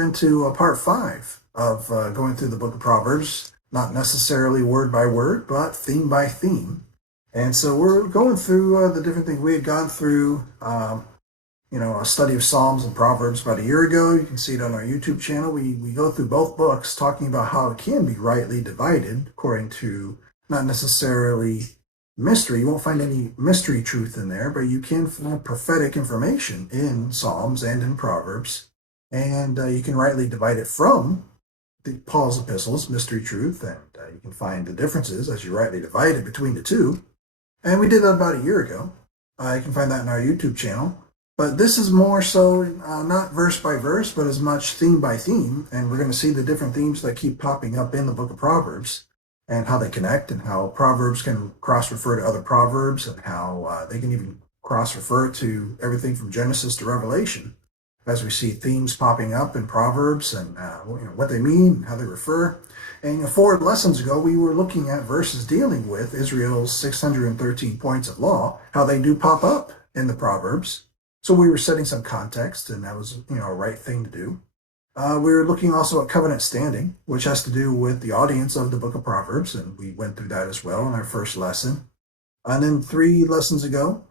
into part 5 of going through the book of Proverbs, not necessarily word by word, but theme by theme. And so we're going through the different things. We had gone through, a study of Psalms and Proverbs about a year ago. You can see it on our YouTube channel. We go through both books talking about how it can be rightly divided according to not necessarily mystery. You won't find any mystery truth in there, but you can find prophetic information in Psalms and in Proverbs. And you can rightly divide it from Paul's epistles, mystery truth, and you can find the differences as you rightly divide it between the two. And we did that about a year ago. You can find that in our YouTube channel. But this is more so not verse by verse, but as much theme by theme. And we're going to see the different themes that keep popping up in the book of Proverbs and how they connect, and how Proverbs can cross-refer to other Proverbs, and how they can even cross-refer to everything from Genesis to Revelation, as we see themes popping up in Proverbs and what they mean and how they refer. And 4 lessons ago, we were looking at verses dealing with Israel's 613 points of law, how they do pop up in the Proverbs. So we were setting some context, and that was a right thing to do. We were looking also at covenant standing, which has to do with the audience of the book of Proverbs, and we went through that as well in our first lesson. And then 3 lessons ago,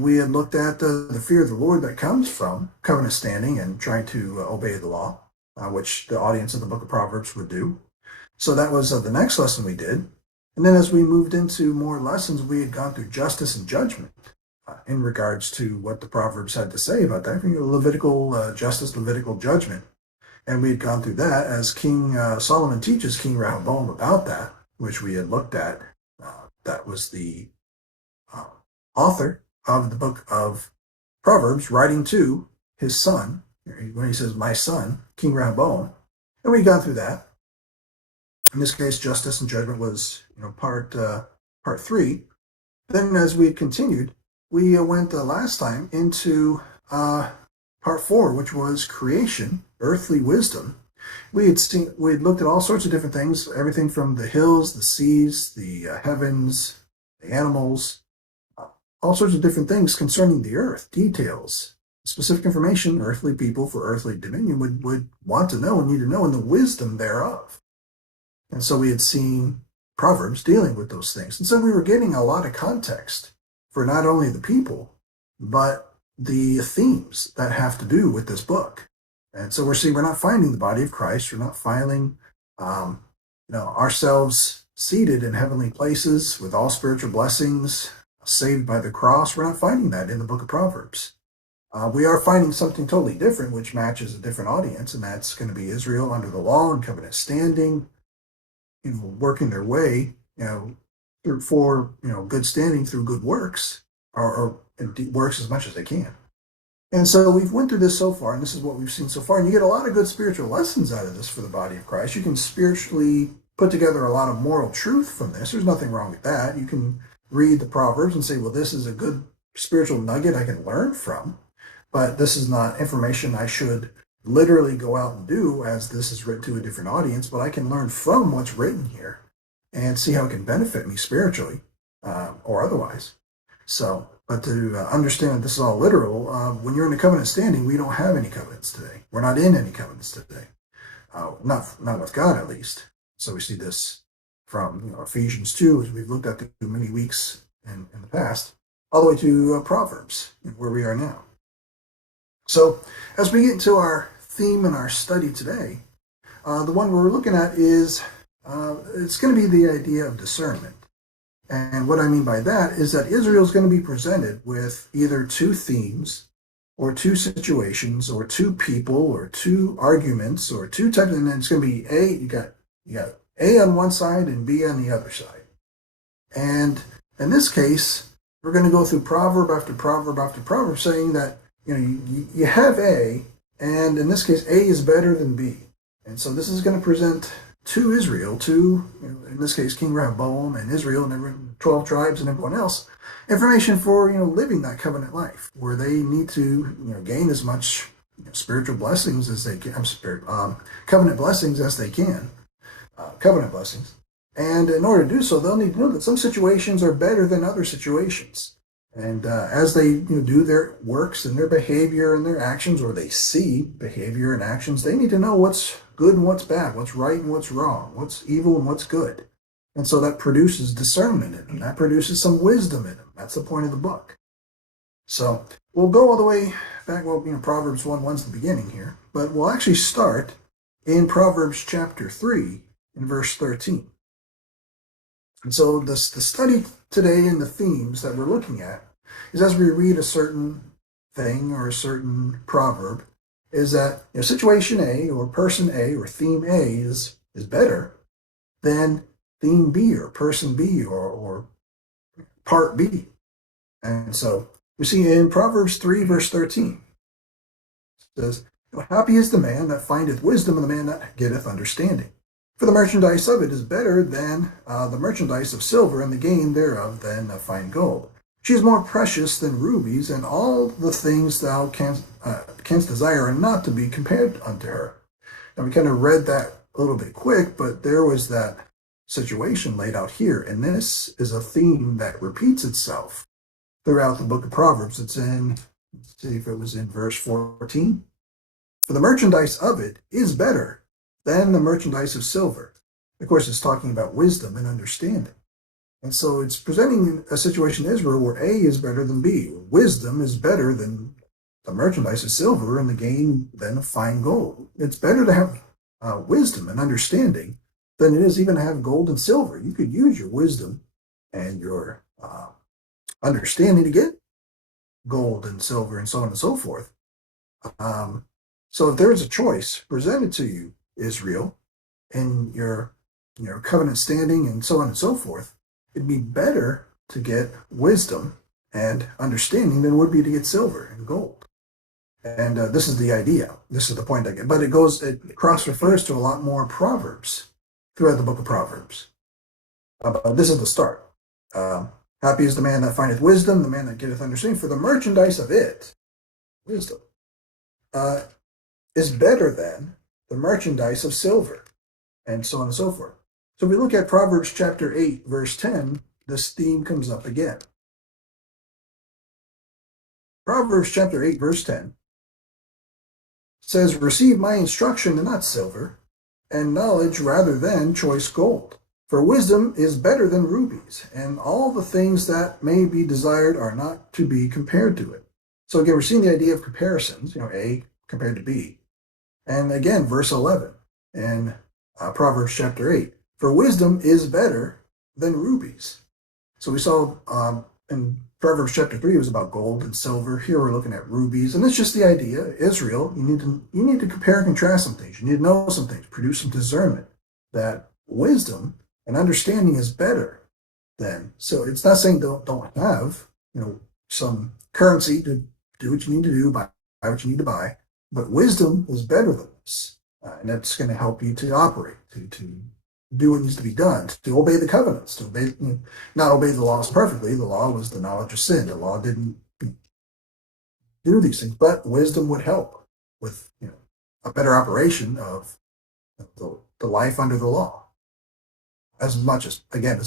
we had looked at the fear of the Lord that comes from covenant standing and trying to obey the law, which the audience of the book of Proverbs would do. So that was the next lesson we did. And then as we moved into more lessons, we had gone through justice and judgment in regards to what the Proverbs had to say about that. Levitical justice, Levitical judgment. And we had gone through that as King Solomon teaches King Rehoboam about that, which we had looked at. That was the author of the book of Proverbs writing to his son, when he says, my son, King Rehoboam. And we got through that. In this case, justice and judgment was part 3. Then as we continued, we went last time into part 4, which was creation, earthly wisdom. We had looked at all sorts of different things, everything from the hills, the seas, the heavens, the animals, all sorts of different things concerning the earth, details, specific information earthly people for earthly dominion would want to know and need to know, and the wisdom thereof. And so we had seen Proverbs dealing with those things. And so we were getting a lot of context for not only the people, but the themes that have to do with this book. And so we're not finding the body of Christ. We're not finding ourselves seated in heavenly places with all spiritual blessings, saved by the cross. We're not finding that in the book of Proverbs. We are finding something totally different, which matches a different audience, and that's going to be Israel under the law and covenant standing, working their way, for good standing through good works, or works as much as they can. And so we've went through this so far, and this is what we've seen so far. And you get a lot of good spiritual lessons out of this for the body of Christ. You can spiritually put together a lot of moral truth from this. There's nothing wrong with that. You can read the Proverbs and say, well, this is a good spiritual nugget I can learn from, but this is not information I should literally go out and do, as this is written to a different audience, but I can learn from what's written here and see how it can benefit me spiritually or otherwise. So, but to understand that this is all literal, when you're in the covenant standing, we don't have any covenants today. We're not in any covenants today. Not with God, at least. So we see this from Ephesians 2, as we've looked at through many weeks in the past, all the way to Proverbs, where we are now. So as we get into our theme in our study today, the one we're looking at is, it's going to be the idea of discernment. And what I mean by that is that Israel is going to be presented with either 2 themes, or 2 situations, or 2 people, or 2 arguments, or 2 types, and then it's going to be you got A on one side and B on the other side. And in this case, we're going to go through proverb after proverb after proverb, saying that you have A, and in this case, A is better than B. And so this is going to present to Israel, in this case, King Rehoboam and Israel and 12 tribes and everyone else, information for, living that covenant life, where they need to, gain as much spiritual blessings as they can, covenant blessings as they can, covenant blessings. And in order to do so, they'll need to know that some situations are better than other situations. And as they do their works and their behavior and their actions, or they see behavior and actions, they need to know what's good and what's bad, what's right and what's wrong, what's evil and what's good. And so that produces discernment in them. That produces some wisdom in them. That's the point of the book. So we'll go all the way back. Well, Proverbs 1:1's the beginning here, but we'll actually start in Proverbs chapter 3 in verse 13. And so the study today and the themes that we're looking at is, as we read a certain thing or a certain proverb, is that situation A or person A or theme A is better than theme B or person B or part B. And so we see in Proverbs 3 verse 13, it says, happy is the man that findeth wisdom, and the man that getteth understanding. For the merchandise of it is better than the merchandise of silver, and the gain thereof than fine gold. She is more precious than rubies, and all the things thou canst desire are not to be compared unto her. Now, we kind of read that a little bit quick, but there was that situation laid out here, and this is a theme that repeats itself throughout the book of Proverbs. It's in, let's see if it was in verse 14. For the merchandise of it is better than the merchandise of silver. Of course, it's talking about wisdom and understanding. And so it's presenting a situation in Israel where A is better than B. Wisdom is better than the merchandise of silver, and the gain than of fine gold. It's better to have wisdom and understanding than it is even to have gold and silver. You could use your wisdom and your understanding to get gold and silver and so on and so forth. So if there is a choice presented to you, Israel, in your covenant standing and so on and so forth, it'd be better to get wisdom and understanding than it would be to get silver and gold. And this is the idea. This is the point I get. But it cross-refers to a lot more Proverbs throughout the book of Proverbs. But this is the start. Happy is the man that findeth wisdom, the man that getteth understanding. For the merchandise of it, wisdom, is better than the merchandise of silver, and so on and so forth. So if we look at Proverbs chapter 8, verse 10, this theme comes up again. Proverbs chapter 8, verse 10 says, receive my instruction and not silver, and knowledge rather than choice gold. For wisdom is better than rubies, and all the things that may be desired are not to be compared to it. So again, we're seeing the idea of comparisons, A compared to B. And again, verse 11 in Proverbs chapter 8. For wisdom is better than rubies. So we saw in Proverbs chapter 3, it was about gold and silver. Here we're looking at rubies. And it's just the idea. Israel, you need to compare and contrast some things. You need to know some things, produce some discernment. That wisdom and understanding is better than. So it's not saying don't have, some currency to do what you need to do, buy what you need to buy. But wisdom is better than this. And that's going to help you to operate, to do what needs to be done, to obey the covenants, to obey, not obey the laws perfectly. The law was the knowledge of sin. The law didn't do these things, but wisdom would help with a better operation of the life under the law. As much as that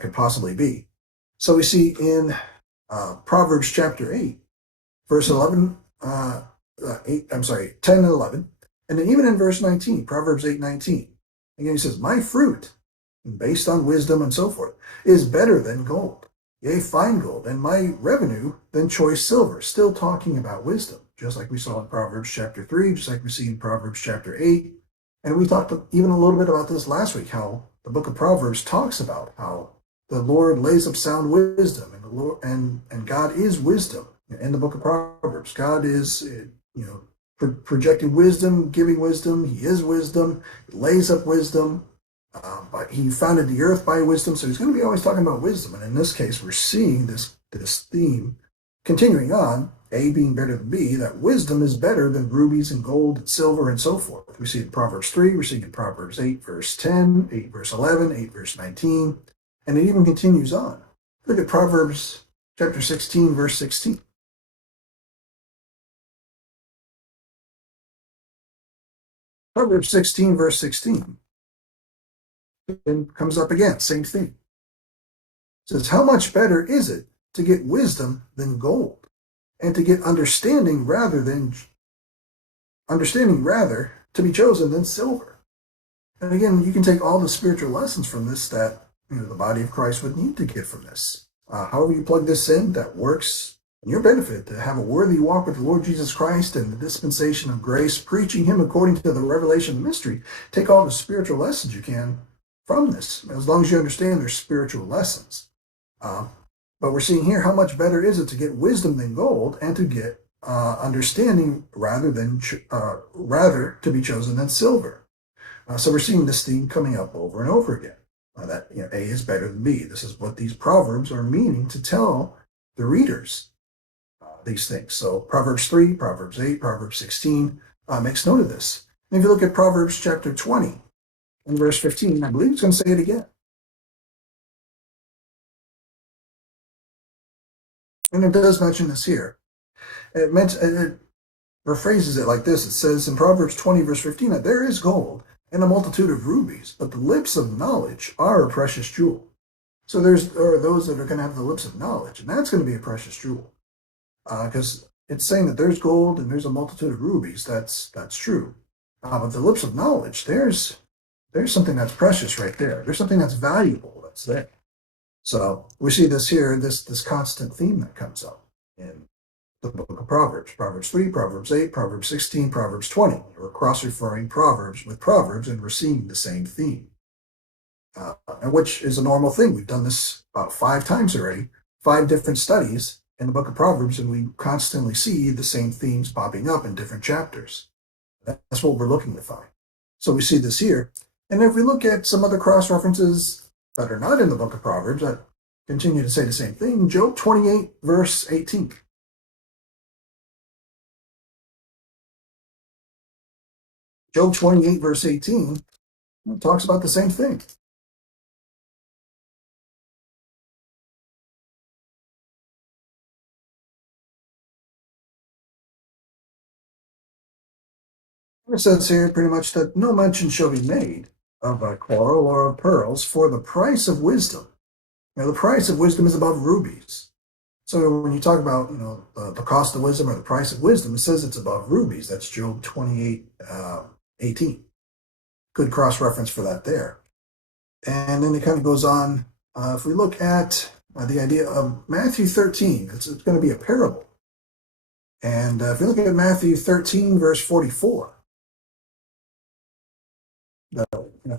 could possibly be. So we see in Proverbs chapter 8, verse 11, 10 and 11, and then even in verse 19, Proverbs 8:19. Again, he says, my fruit, based on wisdom and so forth, is better than gold, yea, fine gold, and my revenue than choice silver. Still talking about wisdom, just like we saw in Proverbs chapter 3, just like we see in Proverbs chapter 8. And we talked even a little bit about this last week, how the book of Proverbs talks about how the Lord lays up sound wisdom, and the Lord and God is wisdom. In the book of Proverbs, God is, projecting wisdom, giving wisdom. He is wisdom. He lays up wisdom. But he founded the earth by wisdom. So he's going to be always talking about wisdom. And in this case, we're seeing this theme continuing on, A being better than B, that wisdom is better than rubies and gold and silver and so forth. We see it in Proverbs 3. We're seeing it in Proverbs 8, verse 10, 8, verse 11, 8, verse 19. And it even continues on. Look at Proverbs chapter 16, verse 16. Proverbs 16, verse 16. And comes up again, same thing. It says, how much better is it to get wisdom than gold, and to get understanding rather to be chosen than silver. And again, you can take all the spiritual lessons from this that the body of Christ would need to get from this. However you plug this in, that works in your benefit to have a worthy walk with the Lord Jesus Christ and the dispensation of grace, preaching him according to the revelation of the mystery. Take all the spiritual lessons you can from this, as long as you understand their spiritual lessons. But we're seeing here, how much better is it to get wisdom than gold, and to get understanding rather to be chosen than silver. So we're seeing this theme coming up over and over again. That A is better than B. This is what these proverbs are meaning to tell the readers these things. So Proverbs 3, Proverbs 8, Proverbs 16 makes note of this. And if you look at Proverbs chapter 20 and verse 15, I believe it's going to say it again. And it does mention this here. It rephrases it like this. It says in Proverbs 20, verse 15, that there is gold and a multitude of rubies, but the lips of knowledge are a precious jewel. So there are those that are going to have the lips of knowledge, and that's going to be a precious jewel. Because it's saying that there's gold and there's a multitude of rubies. That's true. But the lips of knowledge, there's something that's precious right there. There's something that's valuable that's there. So we see this here, this constant theme that comes up in the book of Proverbs. Proverbs 3, Proverbs 8, Proverbs 16, Proverbs 20. We're cross-referring Proverbs with Proverbs, and we're seeing the same theme, which is a normal thing. We've done this about 5 times already, 5 different studies in the book of Proverbs, and we constantly see the same themes popping up in different chapters. That's what we're looking to find. So we see this here. And if we look at some other cross-references that are not in the book of Proverbs that continue to say the same thing, Job 28, verse 18. Job 28, verse 18 talks about the same thing. It says here pretty much that no mention shall be made of a coral or of pearls, for the price of wisdom. The price of wisdom is above rubies. So when you talk about the cost of wisdom or the price of wisdom, it says it's above rubies. That's Job 28, 18. Good cross-reference for that there. And then it kind of goes on. If we look at the idea of Matthew 13, it's going to be a parable. And if we look at Matthew 13, verse 44,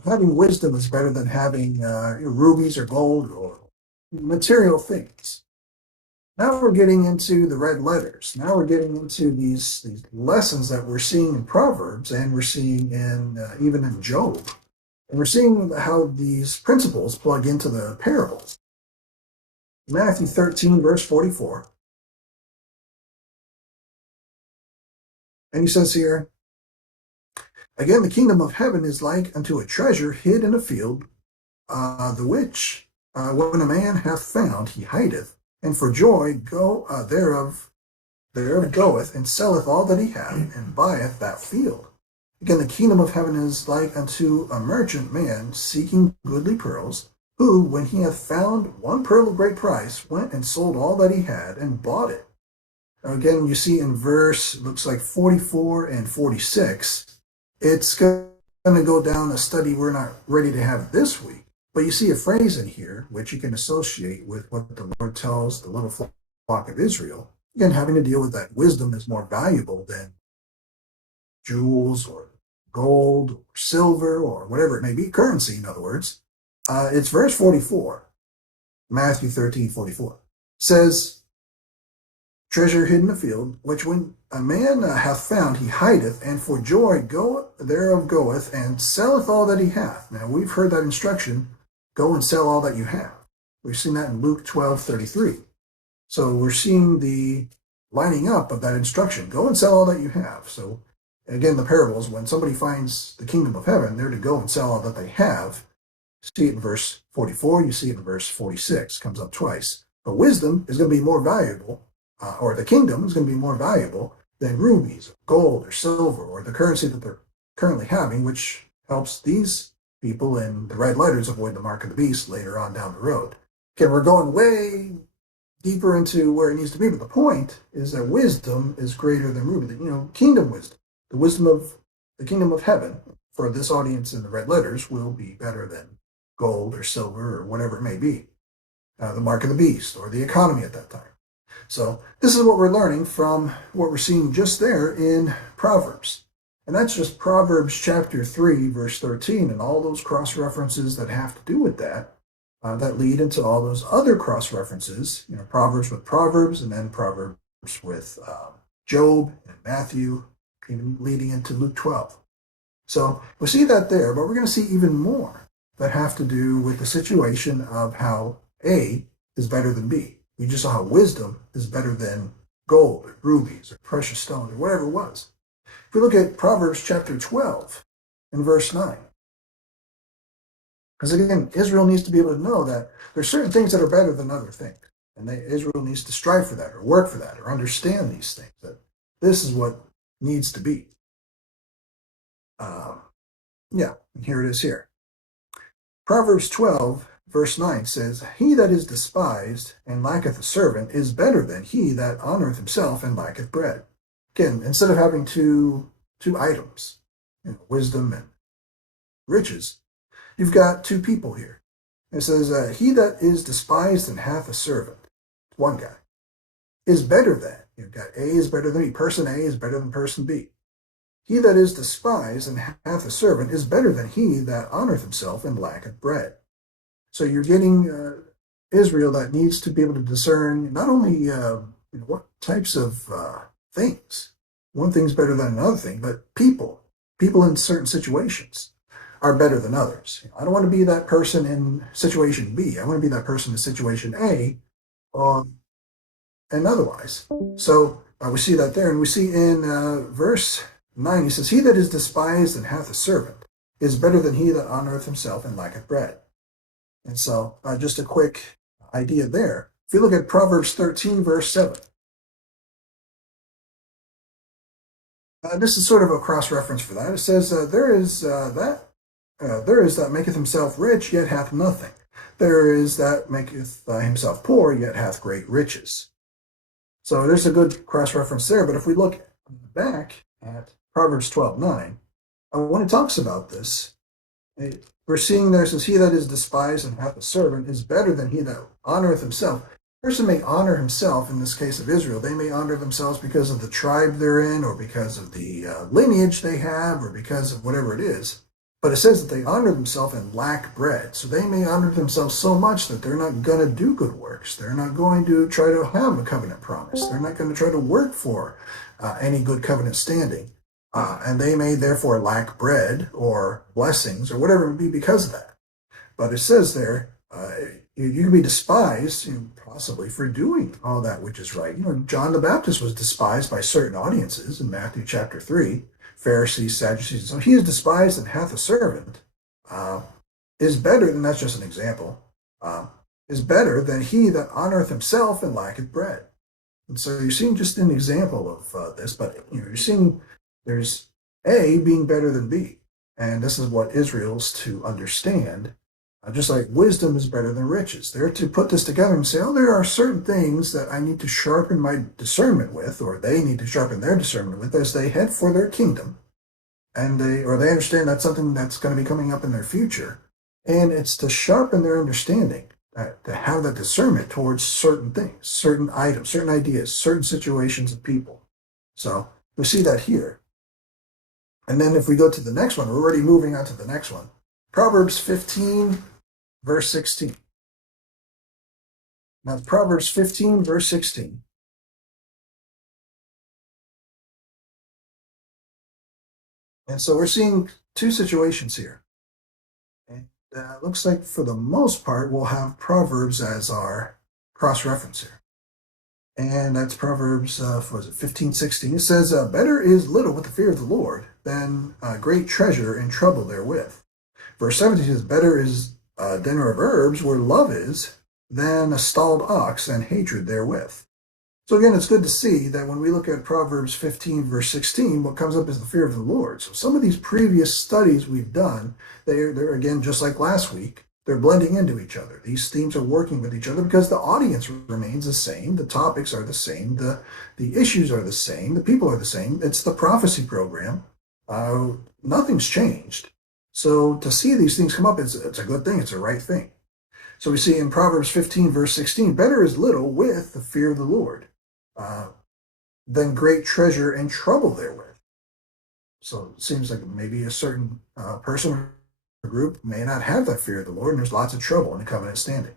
having wisdom is better than having rubies or gold or material things. Now we're getting into the red letters. Now we're getting into these lessons that we're seeing in Proverbs, and we're seeing even in Job. And we're seeing how these principles plug into the parables. Matthew 13, verse 44. And he says here, again, the kingdom of heaven is like unto a treasure hid in a field, the which, when a man hath found, he hideth, and for joy thereof goeth, and selleth all that he hath, and buyeth that field. Again, the kingdom of heaven is like unto a merchant man seeking goodly pearls, who, when he hath found one pearl of great price, went and sold all that he had, and bought it. Now again, you see in verse, looks like 44 and 46, it's going to go down a study we're not ready to have this week. But you see a phrase in here which you can associate with what the Lord tells the little flock of Israel. Again, having to deal with that wisdom is more valuable than jewels or gold or silver or whatever it may be, currency in other words. It's verse 44, Matthew 13, 44. Says, treasure hidden in a field, which when a man hath found, he hideth, and for joy thereof goeth, and selleth all that he hath. Now we've heard that instruction, go and sell all that you have. We've seen that in Luke 12, 33. So we're seeing the lining up of that instruction, go and sell all that you have. So again, the parables, when somebody finds the kingdom of heaven, they're to go and sell all that they have. You see it in verse 44, you see it in verse 46, comes up twice. But wisdom is going to be more valuable, or the kingdom is going to be more valuable than rubies, or gold, or silver, or the currency that they're currently having, which helps these people in the red letters avoid the mark of the beast later on down the road. Okay, we're going way deeper into where it needs to be, but the point is that wisdom is greater than ruby. Kingdom wisdom, the wisdom of the kingdom of heaven for this audience in the red letters will be better than gold or silver or whatever it may be, the mark of the beast or the economy at that time. So this is what we're learning from what we're seeing just there in Proverbs. And that's just Proverbs chapter 3, verse 13, and all those cross-references that have to do with that, that lead into all those other cross-references, Proverbs with Proverbs, and then Proverbs with Job and Matthew, even leading into Luke 12. So we see that there, but we're going to see even more that have to do with the situation of how A is better than B. We just saw how wisdom is better than gold or rubies or precious stones or whatever it was. If we look at Proverbs chapter 12 and verse 9, because again, Israel needs to be able to know that there's certain things that are better than other things. And Israel needs to strive for that or work for that or understand these things, that this is what needs to be. Here it is here. Proverbs 12, verse 9 says, "He that is despised and lacketh a servant is better than he that honoreth himself and lacketh bread." Again, instead of having two items, wisdom and riches, you've got two people here. It says, "He that is despised and hath a servant," one guy, "is better than." You've got A is better than B. Person A is better than person B. "He that is despised and hath a servant is better than he that honoreth himself and lacketh bread." So you're getting Israel that needs to be able to discern not only what types of things, one thing's better than another thing, but people in certain situations are better than others. I don't want to be that person in situation B. I want to be that person in situation A, and otherwise. So we see that there, and we see in verse 9, he says, "He that is despised and hath a servant is better than he that honoreth himself and lacketh bread." And so just a quick idea there. If you look at Proverbs 13, verse 7, this is sort of a cross-reference for that. It says, there is that maketh himself rich, yet hath nothing. There is that maketh himself poor, yet hath great riches. So there's a good cross-reference there. But if we look back at Proverbs 12:9, when it talks about this, we're seeing there, says, "He that is despised and hath a servant is better than he that honoreth himself." A person may honor himself, in this case of Israel. They may honor themselves because of the tribe they're in, or because of the lineage they have, or because of whatever it is. But it says that they honor themselves and lack bread. So they may honor themselves so much that they're not going to do good works. They're not going to try to have a covenant promise. They're not going to try to work for any good covenant standing. And they may therefore lack bread or blessings or whatever it may be because of that. But it says there, you can be despised, possibly for doing all that which is right. John the Baptist was despised by certain audiences in Matthew chapter 3, Pharisees, Sadducees. So he is despised and hath a servant, is better, and that's just an example, is better than he that honoreth himself and lacketh bread. And so you're seeing just an example of this, but you're seeing there's A being better than B. And this is what Israel's to understand. Just like wisdom is better than riches. They're to put this together and say, there are certain things that I need to sharpen my discernment with, or they need to sharpen their discernment with as they head for their kingdom. And they understand that's something that's going to be coming up in their future. And it's to sharpen their understanding, to have that discernment towards certain things, certain items, certain ideas, certain situations of people. So we see that here. And then if we go to the next one, we're already moving on to the next one. Proverbs 15, verse 16. Now, Proverbs 15, verse 16. And so we're seeing two situations here. And it looks like for the most part, we'll have Proverbs as our cross-reference here. And that's Proverbs, 15, 16. It says, "Better is little with the fear of the Lord than great treasure and trouble therewith." Verse 17 says, "Better is a dinner of herbs where love is than a stalled ox and hatred therewith." So again, it's good to see that when we look at Proverbs 15, verse 16, what comes up is the fear of the Lord. So some of these previous studies we've done, they're again, just like last week, they're blending into each other. These themes are working with each other because the audience remains the same, the topics are the same, the issues are the same, the people are the same. It's the prophecy program. Nothing's changed. So to see these things come up, it's a good thing. It's a right thing. So we see in Proverbs 15, verse 16, better is little with the fear of the Lord than great treasure and trouble therewith. So it seems like maybe a certain person or group may not have that fear of the Lord, and there's lots of trouble in the covenant standing.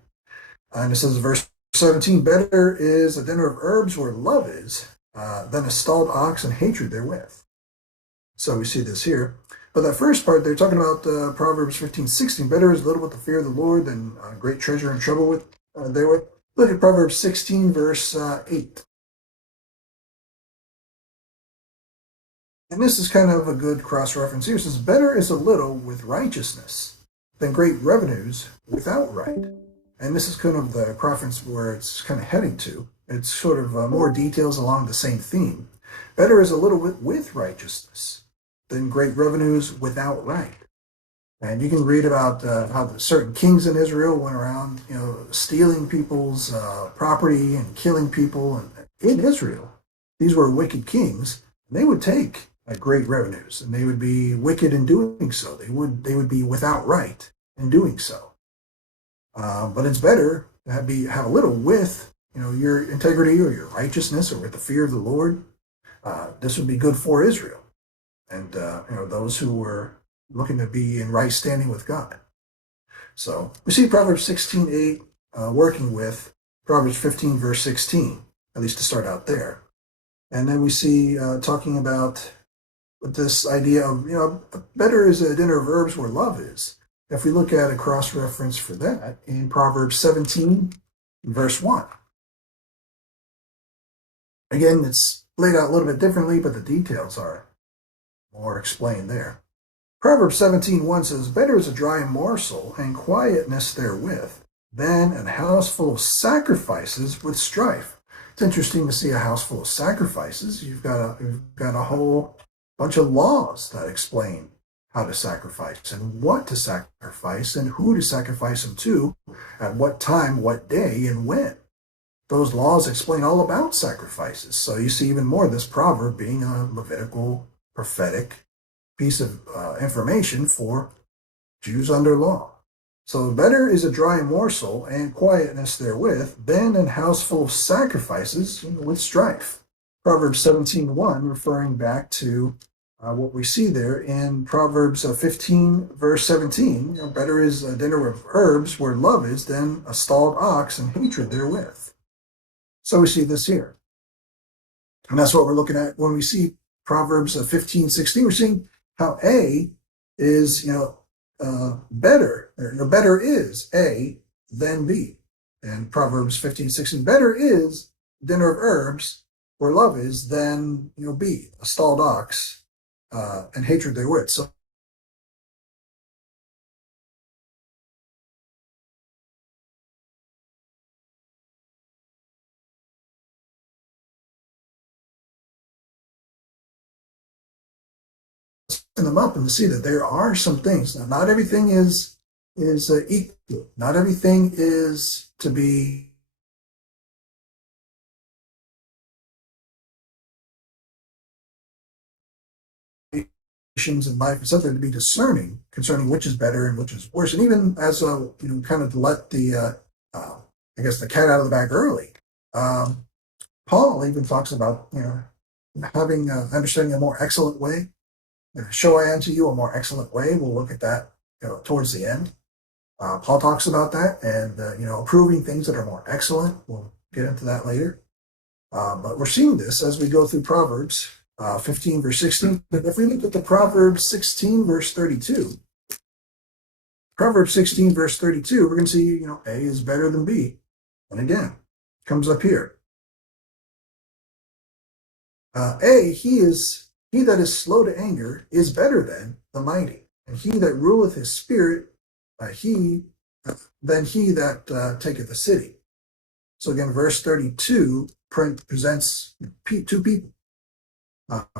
And it says, verse 17, better is a dinner of herbs where love is than a stalled ox and hatred therewith. So we see this here. But that first part, they're talking about Proverbs 15, 16. Better is little with the fear of the Lord than great treasure and trouble with therewith. Look at Proverbs 16, verse 8. And this is kind of a good cross-reference here. It says, better is a little with righteousness than great revenues without right. And this is kind of the preference where it's kind of heading to. It's sort of more details along the same theme. Better is a little with righteousness than great revenues without right. And you can read about how certain kings in Israel went around, stealing people's property and killing people. And in Israel, these were wicked kings. They would take great revenues, and they would be wicked in doing so. They would be without right in doing so. But it's better to have a little with your integrity or your righteousness or with the fear of the Lord. This would be good for Israel and those who were looking to be in right standing with God. So we see Proverbs 16:8 working with Proverbs 15 verse 16, at least to start out there. And then we see talking about this idea of, better is a dinner of herbs where love is. If we look at a cross-reference for that in Proverbs 17, verse 1. Again, it's laid out a little bit differently, but the details are more explained there. Proverbs 17:1 says, better is a dry morsel and quietness therewith than a house full of sacrifices with strife. It's interesting to see a house full of sacrifices. You've got a whole bunch of laws that explain how to sacrifice and what to sacrifice and who to sacrifice them to, at what time, what day, and when. Those laws explain all about sacrifices. So you see even more of this proverb being a Levitical prophetic piece of information for Jews under law. So better is a dry morsel and quietness therewith than a house full of sacrifices with strife. Proverbs 17:1, referring back to what we see there in Proverbs 15, verse 17. Better is a dinner of herbs where love is than a stalled ox and hatred therewith. So we see this here. And that's what we're looking at when we see Proverbs 15:16. We're seeing how A is, better. Better is A than B. And Proverbs 15:16, better is dinner of herbs where love is than, B, a stalled ox and hatred therewith. So them up and to see that there are some things. Now, not everything is equal. Not everything is to be in life, it's something to be discerning concerning which is better and which is worse. And even as kind of to let the the cat out of the bag early. Paul even talks about having understanding a more excellent way. Show I unto you a more excellent way. We'll look at that towards the end. Paul talks about that and approving things that are more excellent. We'll get into that later. But we're seeing this as we go through Proverbs 15 verse 16. But if we look at the Proverbs 16 verse 32, Proverbs 16 verse 32, we're going to see A is better than B. And again, it comes up here. A, he that is slow to anger is better than the mighty, and he that ruleth his spirit, than he that taketh the city. So again, verse 32 presents two people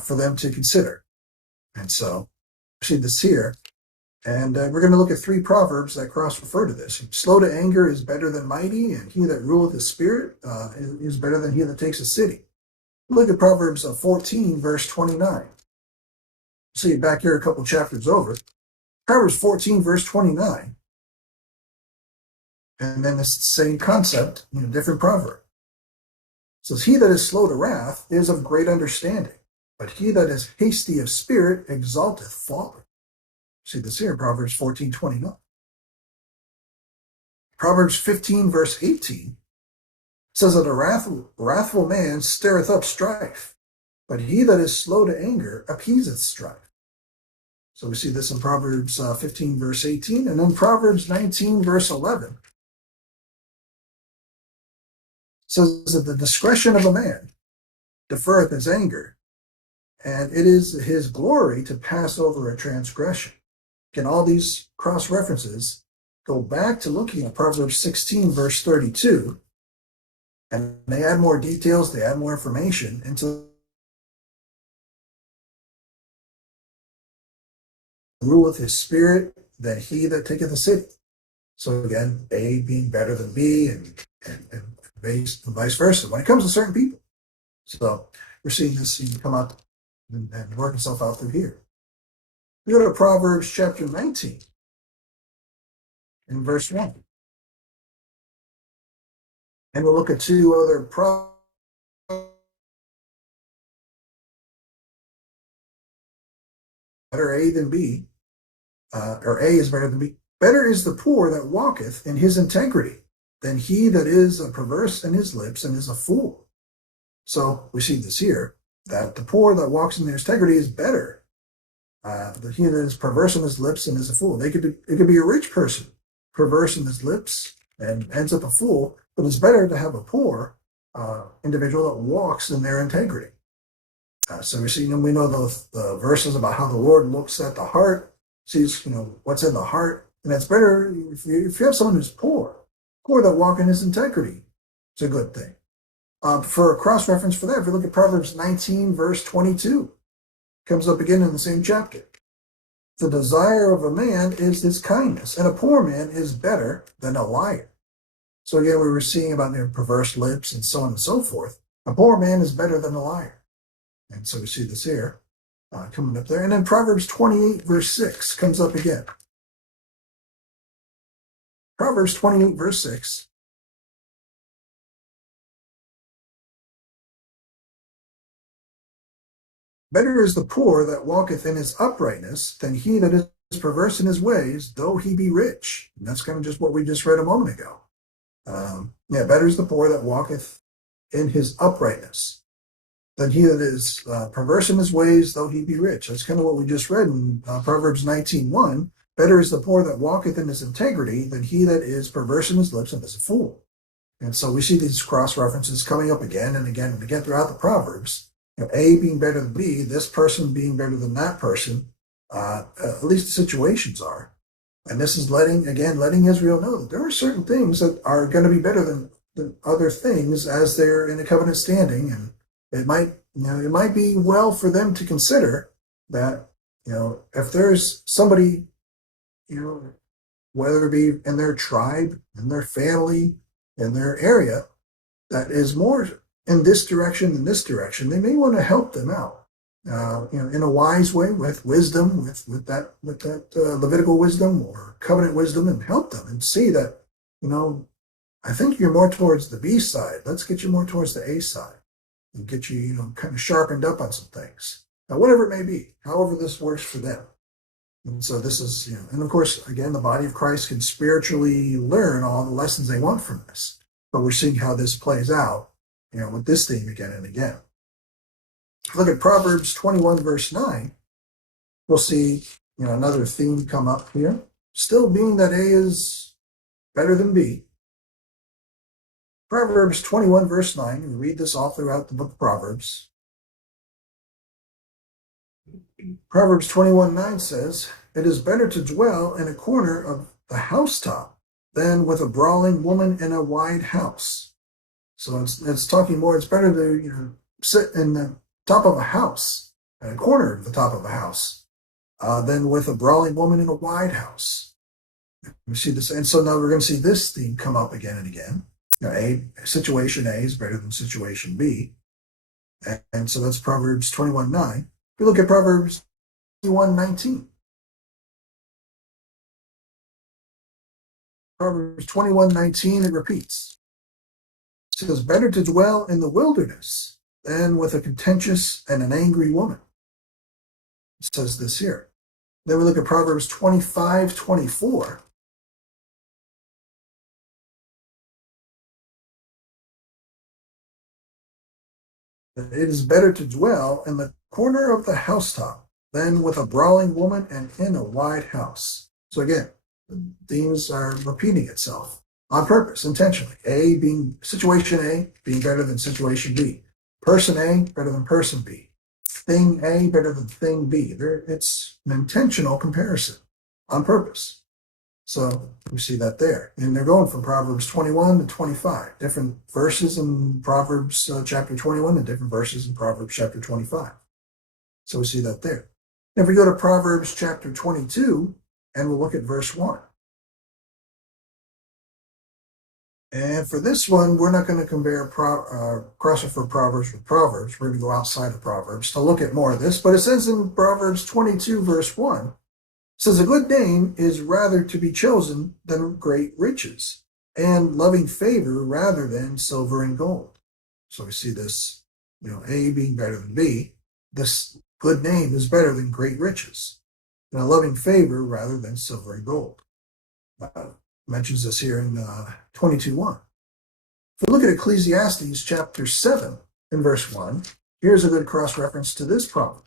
for them to consider. And so we see this here. And we're going to look at 3 proverbs that cross-refer to this. Slow to anger is better than mighty, and he that ruleth his spirit is better than he that takes a city. Look at Proverbs 14, verse 29. See, back here a couple chapters over. Proverbs 14, verse 29. And then it's the same concept in a different proverb. It says, he that is slow to wrath is of great understanding, but he that is hasty of spirit exalteth folly. See this here, Proverbs 14, 29. Proverbs 15, verse 18 says that a wrathful man stirreth up strife, but he that is slow to anger appeaseth strife. So we see this in Proverbs 15, verse 18, and then Proverbs 19, verse 11 says that the discretion of a man deferreth his anger, and it is his glory to pass over a transgression. Again, all these cross-references go back to looking at Proverbs 16, verse 32, and they add more details, they add more information into ruleth his spirit than he that taketh a city. So again, A being better than B, and vice versa when it comes to certain people. So we're seeing this come out and work itself out through here. We go to Proverbs chapter 19 in verse 1. And we'll look at 2 other proverbs. Better A than B, or A is better than B. Better is the poor that walketh in his integrity than he that is perverse in his lips and is a fool. So we see this here, that the poor that walks in their integrity is better than he that is perverse in his lips and is a fool. It could be a rich person, perverse in his lips and ends up a fool, but it's better to have a poor individual that walks in their integrity. So we know the verses about how the Lord looks at the heart, sees what's in the heart, and it's better if you have someone who's poor that walk in his integrity. It's a good thing. For a cross-reference for that, if you look at Proverbs 19, verse 22, comes up again in the same chapter. The desire of a man is his kindness, and a poor man is better than a liar. So again, we were seeing about their perverse lips and so on and so forth. A poor man is better than a liar. And so we see this here coming up there. And then Proverbs 28, verse 6 comes up again. Proverbs 28, verse 6. Better is the poor that walketh in his uprightness than he that is perverse in his ways, though he be rich. And that's kind of just what we just read a moment ago. Better is the poor that walketh in his uprightness than he that is perverse in his ways, though he be rich. That's kind of what we just read in Proverbs 19:1. Better is the poor that walketh in his integrity than he that is perverse in his lips and is a fool. And so we see these cross-references coming up again and again and again throughout the Proverbs. A being better than B, this person being better than that person, at least the situations are. And this is letting Israel know that there are certain things that are going to be better than other things as they're in a covenant standing. And it might be well for them to consider that, if there's somebody, whether it be in their tribe, in their family, in their area, that is more in this direction than this direction, they may want to help them out, in a wise way, with wisdom, with that Levitical wisdom or covenant wisdom, and help them and see that, I think you're more towards the B side. Let's get you more towards the A side and get you, kind of sharpened up on some things. Now, whatever it may be, however this works for them. And so this is, and of course, again, the body of Christ can spiritually learn all the lessons they want from this. But we're seeing how this plays out, with this theme again and again. Look at Proverbs 21, verse 9. We'll see, another theme come up here. Still being that A is better than B. Proverbs 21, verse 9. We read this all throughout the book of Proverbs. Proverbs 21:9 says, it is better to dwell in a corner of the housetop than with a brawling woman in a wide house. So it's talking more, it's better to sit in the top of a house, at a corner of the top of a house, than with a brawling woman in a wide house. We see this, and so now we're going to see this theme come up again and again. Situation A is better than situation B, and so that's Proverbs 21:9. We look at Proverbs 21:19. Proverbs 21:19, it repeats. It says, better to dwell in the wilderness than with a contentious and an angry woman. It says this here. Then we look at Proverbs 25:24. It is better to dwell in the corner of the housetop than with a brawling woman and in a wide house. So again, the themes are repeating itself on purpose, intentionally. Situation A being better than situation B. Person A better than person B. Thing A better than thing B. It's an intentional comparison on purpose. So we see that there. And they're going from Proverbs 21 to 25. Different verses in Proverbs chapter 21 and different verses in Proverbs chapter 25. So we see that there. If we go to Proverbs chapter 22, and we'll look at verse 1. And for this one, we're not going to compare cross-refer Proverbs with Proverbs. We're going to go outside of Proverbs to look at more of this. But it says in Proverbs 22, verse 1, it says, a good name is rather to be chosen than great riches, and loving favor rather than silver and gold. So we see this, A being better than B. This good name is better than great riches, and a loving favor rather than silver and gold. Mentions this here in 22:1. If we look at Ecclesiastes chapter 7 in verse 1, here's a good cross-reference to this proverb.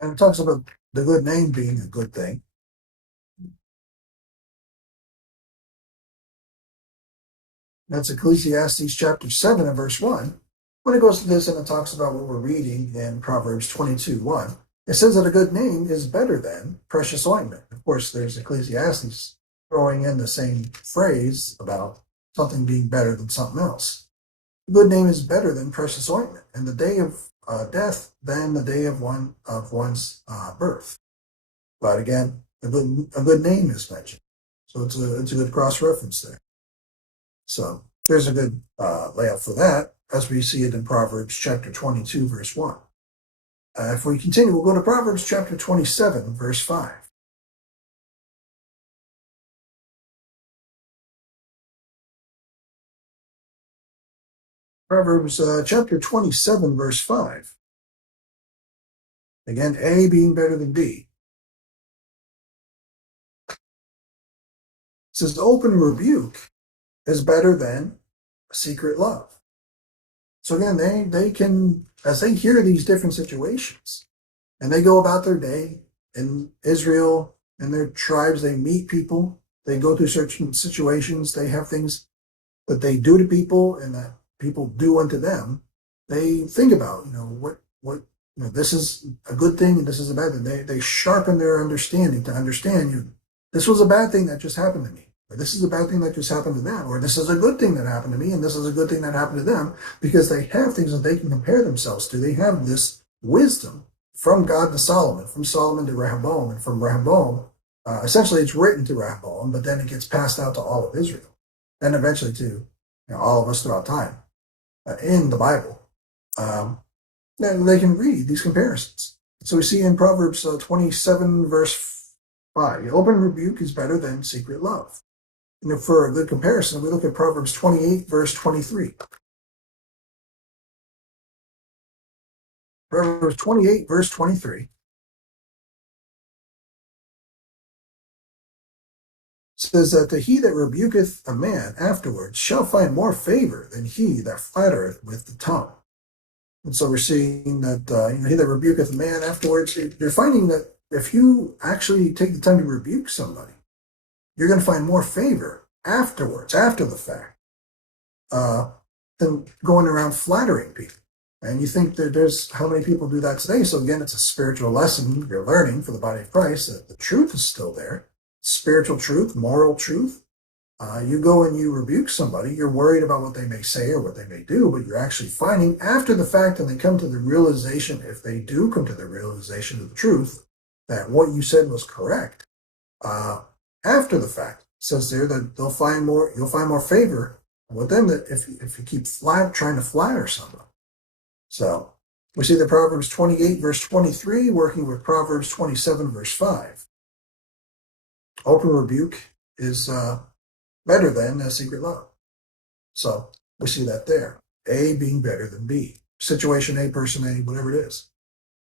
And it talks about the good name being a good thing. That's Ecclesiastes chapter 7 and verse 1. When it goes to this and it talks about what we're reading in Proverbs 22:1, it says that a good name is better than precious ointment. Of course, there's Ecclesiastes throwing in the same phrase about something being better than something else. A good name is better than precious ointment, and the day of death than the day of one's birth. But again, a good name is mentioned. So it's a good cross-reference there. So there's a good layout for that, as we see it in Proverbs chapter 22, verse 1. If we continue, we'll go to Proverbs chapter 27, verse 5. Proverbs chapter 27, verse 5. Again, A being better than B. It says, open rebuke is better than secret love. So again, they can, as they hear these different situations, and they go about their day in Israel and their tribes, they meet people, they go through certain situations, they have things that they do to people and that people do unto them. They think about, this is a good thing and this is a bad thing. They sharpen their understanding to understand, this was a bad thing that just happened to me. Or this is a bad thing that just happened to them, or this is a good thing that happened to me, and this is a good thing that happened to them, because they have things that they can compare themselves to. They have this wisdom from God to Solomon, from Solomon to Rehoboam, and from Rehoboam, essentially it's written to Rehoboam, but then it gets passed out to all of Israel, and eventually to all of us throughout time in the Bible. Then they can read these comparisons. So we see in Proverbs 27, verse 5, open rebuke is better than secret love. And for a good comparison, we look at Proverbs 28, verse 23. Proverbs 28, verse 23 says that he that rebuketh a man afterwards shall find more favor than he that flattereth with the tongue. And so we're seeing that he that rebuketh a man afterwards, you're finding that if you actually take the time to rebuke somebody, you're going to find more favor afterwards, after the fact, than going around flattering people. And you think that there's how many people do that today? So again, it's a spiritual lesson you're learning for the body of Christ, that the truth is still there. Spiritual truth, moral truth, You go and you rebuke somebody, you're worried about what they may say or what they may do, but you're actually finding after the fact, and they come to the realization, if they do come to the realization of the truth, that what you said was correct, after the fact, it says there that you'll find more favor with them that if you keep trying to flatter somebody. So we see the Proverbs 28 verse 23 working with Proverbs 27 verse 5. Open rebuke is better than a secret love. So we see that there. A being better than B. Situation A, person A, whatever it is.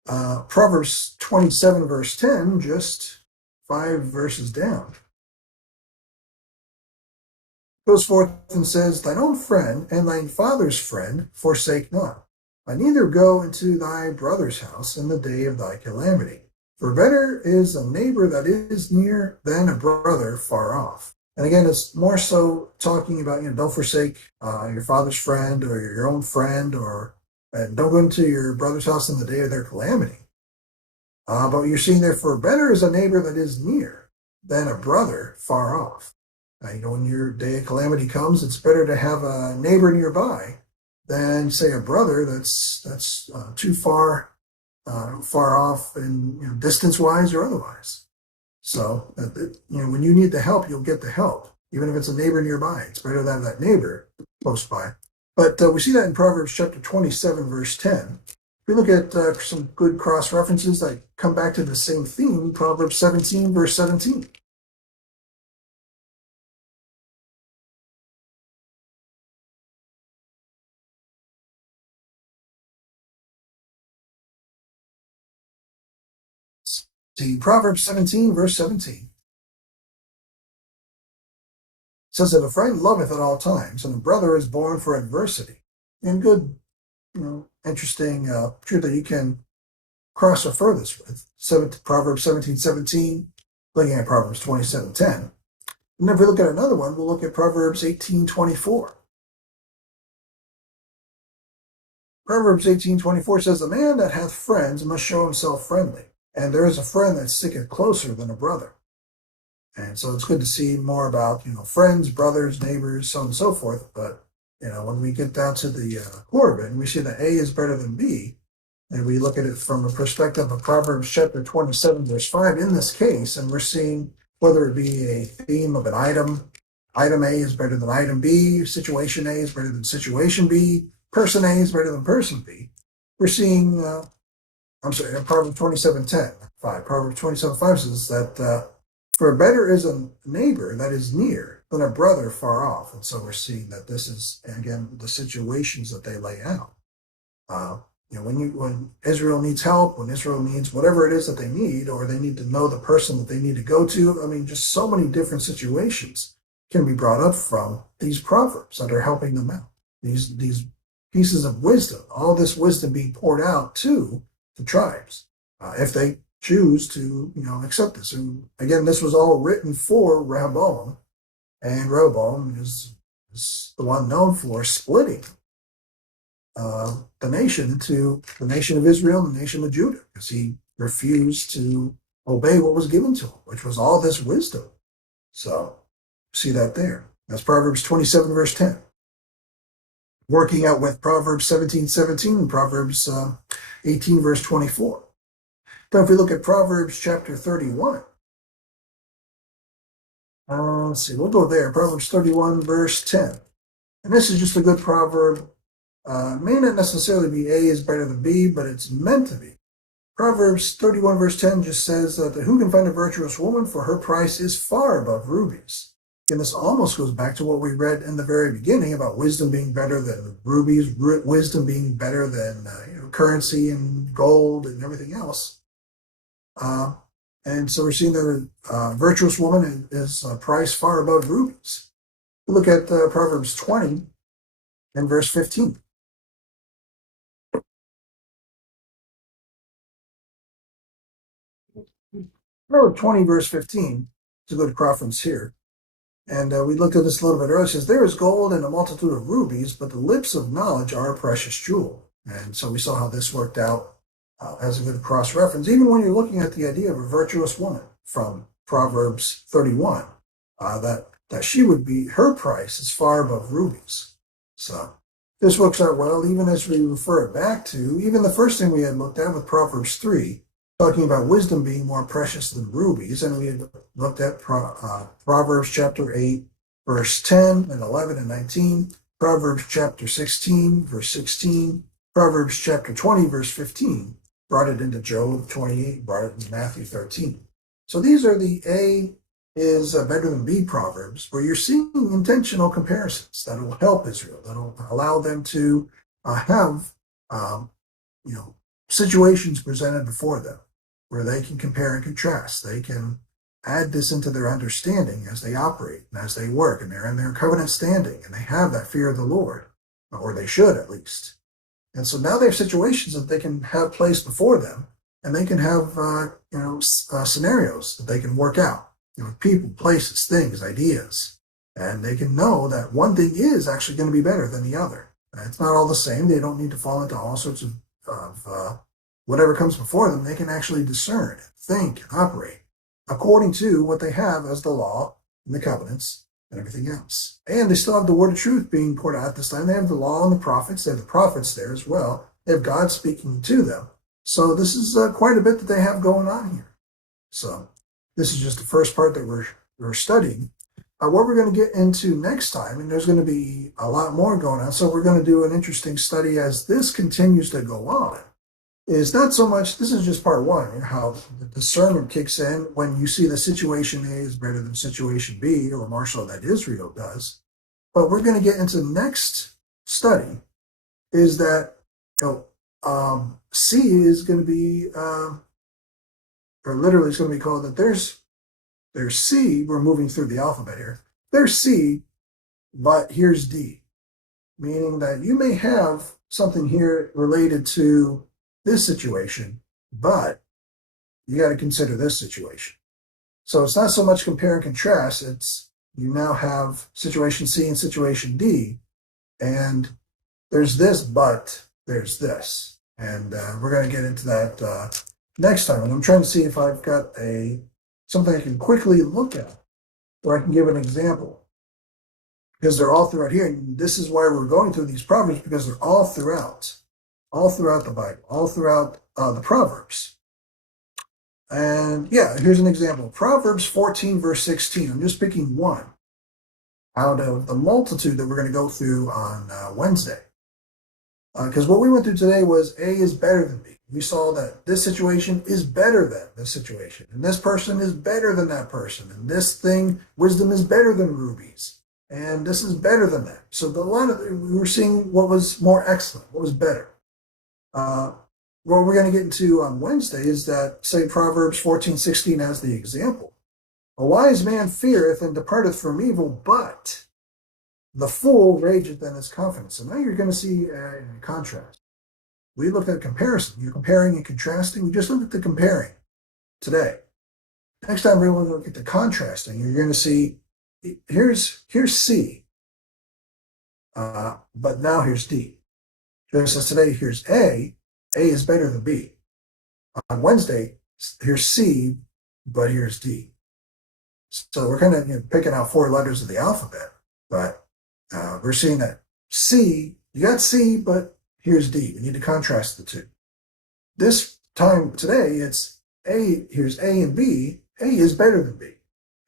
Proverbs 27 verse 10, just 5 verses down, goes forth and says, Thine own friend and thine father's friend forsake not. I neither go into thy brother's house in the day of thy calamity. For better is a neighbor that is near than a brother far off. And again, it's more so talking about, don't forsake your father's friend or your own friend, and don't go into your brother's house in the day of their calamity. But you're seeing there, for better is a neighbor that is near than a brother far off. When your day of calamity comes, it's better to have a neighbor nearby than, say, a brother that's too far off, in distance-wise or otherwise. So, when you need the help, you'll get the help, even if it's a neighbor nearby. It's better to have that neighbor close by. But we see that in Proverbs chapter 27, verse 10. If we look at some good cross-references that come back to the same theme, Proverbs 17, verse 17. See, Proverbs 17, verse 17. Says that a friend loveth at all times, and a brother is born for adversity. And good, interesting truth that you can cross-refer this with. Proverbs 17:17, looking at Proverbs 27:10. And if we look at another one, we'll look at Proverbs 18:24. Proverbs 18:24 says, The man that hath friends must show himself friendly, and there is a friend that sticketh closer than a brother. And so it's good to see more about, friends, brothers, neighbors, so on and so forth. But, when we get down to the core of it, and we see that A is better than B, and we look at it from a perspective of Proverbs chapter 27, verse 5 in this case, and we're seeing whether it be a theme of an item A is better than item B, situation A is better than situation B, person A is better than person B. We're seeing, Proverbs 27:10, 5. Proverbs 27:5 says that, for better is a neighbor that is near than a brother far off. And so we're seeing that this is, again, the situations that they lay out. When Israel needs help, when Israel needs whatever it is that they need, or they need to know the person that they need to go to, just so many different situations can be brought up from these proverbs that are helping them out. These pieces of wisdom, all this wisdom being poured out to the tribes, if they choose to, accept this. And again, this was all written for Rehoboam, and Rehoboam is the one known for splitting the nation into the nation of Israel and the nation of Judah, because he refused to obey what was given to him, which was all this wisdom. So see that there. That's Proverbs 27, verse 10. Working out with Proverbs 17:17 and Proverbs 18, verse 24. Then if we look at Proverbs chapter 31, let's see, we'll go there. Proverbs 31, verse 10. And this is just a good proverb. May not necessarily be A is better than B, but it's meant to be. Proverbs 31, verse 10 just says that who can find a virtuous woman, for her price is far above rubies. And this almost goes back to what we read in the very beginning about wisdom being better than rubies, wisdom being better than currency and gold and everything else. And so we're seeing that a virtuous woman is priced far above rubies. We look at Proverbs 20 and verse 15. Proverbs 20, verse 15, is a good reference here. And we looked at this a little bit earlier. It says, there is gold and a multitude of rubies, but the lips of knowledge are a precious jewel. And so we saw how this worked out as a good cross-reference, even when you're looking at the idea of a virtuous woman from Proverbs 31, that that her price is far above rubies. So this works out well, even as we refer it back to even the first thing we had looked at with Proverbs 3, talking about wisdom being more precious than rubies. And we had looked at Proverbs chapter 8, verse 10 and 11 and 19, Proverbs chapter 16, verse 16, Proverbs chapter 20, verse 15, brought it into Job 28, brought it into Matthew 13. So these are the A is better than B Proverbs, where you're seeing intentional comparisons that will help Israel, that will allow them to have situations presented before them where they can compare and contrast. They can add this into their understanding as they operate and as they work, and they're in their covenant standing, and they have that fear of the Lord, or they should at least. And so now they have situations that they can have placed before them, and they can have scenarios that they can work out. People, places, things, ideas, and they can know that one thing is actually going to be better than the other. It's not all the same. They don't need to fall into all sorts of whatever comes before them. They can actually discern, think, and operate according to what they have as the law and the covenants and everything else. And they still have the word of truth being poured out this time. They have the law and the prophets. They have the prophets there as well. They have God speaking to them. So this is quite a bit that they have going on here. So this is just the first part that we're studying. What we're going to get into next time, and there's going to be a lot more going on, so we're going to do an interesting study as this continues to go on, is not so much, this is just part one, how the discernment kicks in when you see the situation A is better than situation B, or more so that Israel does. But we're going to get into the next study, is that C is going to be, or literally it's going to be called that there's C, we're moving through the alphabet here, there's C, but here's D, meaning that you may have something here related to this situation, but you got to consider this situation. So it's not so much compare and contrast, it's you now have situation C and situation D, and there's this, but there's this. And we're going to get into that next time. And I'm trying to see if I've got something I can quickly look at, where I can give an example. Because they're all throughout here. And this is why we're going through these Proverbs, because they're all throughout the Bible, all throughout the Proverbs. And yeah, here's an example. Proverbs 14, verse 16. I'm just picking one out of the multitude that we're going to go through on Wednesday. Because what we went through today was A is better than B. We saw that this situation is better than this situation, and this person is better than that person, and this thing, wisdom is better than rubies, and this is better than that. So we were seeing what was more excellent, what was better. What we're going to get into on Wednesday is that, say, Proverbs 14:16 as the example. A wise man feareth and departeth from evil, but the fool rageth in his confidence. So now you're going to see a contrast. We looked at comparison. You're comparing and contrasting. We just looked at the comparing today. Next time we're going to look at the contrasting. You're going to see here's C, but now here's D. Just as today, here's A. A is better than B. On Wednesday, here's C, but here's D. So we're kind of picking out four letters of the alphabet, but we're seeing that C, you got C, but here's D. We need to contrast the two. This time today, it's A, here's A and B. A is better than B.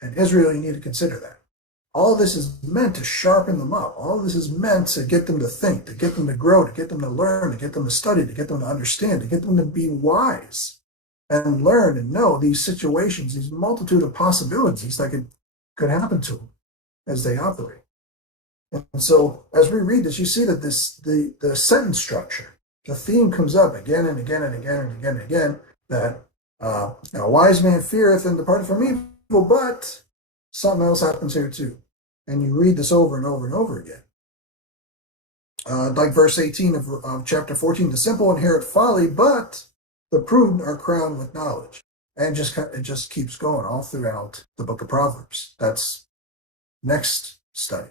And Israel, you need to consider that. All this is meant to sharpen them up. All this is meant to get them to think, to get them to grow, to get them to learn, to get them to study, to get them to understand, to get them to be wise and learn and know these situations, these multitude of possibilities that could happen to them as they operate. And so as we read this, you see that the sentence structure, the theme comes up again and again and again and again and again, that a wise man feareth and departeth from evil, but something else happens here too. And you read this over and over and over again. Like verse 18 of chapter 14, the simple inherit folly, but the prudent are crowned with knowledge. And it just keeps going all throughout the book of Proverbs. That's next study.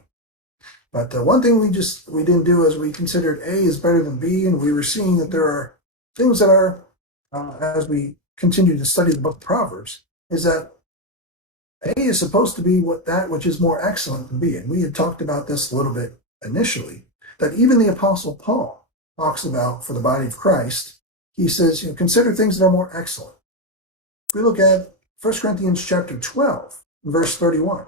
But one thing we didn't do is we considered A is better than B, and we were seeing that there are things that are, as we continue to study the book of Proverbs, is that A is supposed to be that which is more excellent than B. And we had talked about this a little bit initially, that even the Apostle Paul talks about for the body of Christ. He says, consider things that are more excellent. If we look at 1 Corinthians chapter 12, verse 31.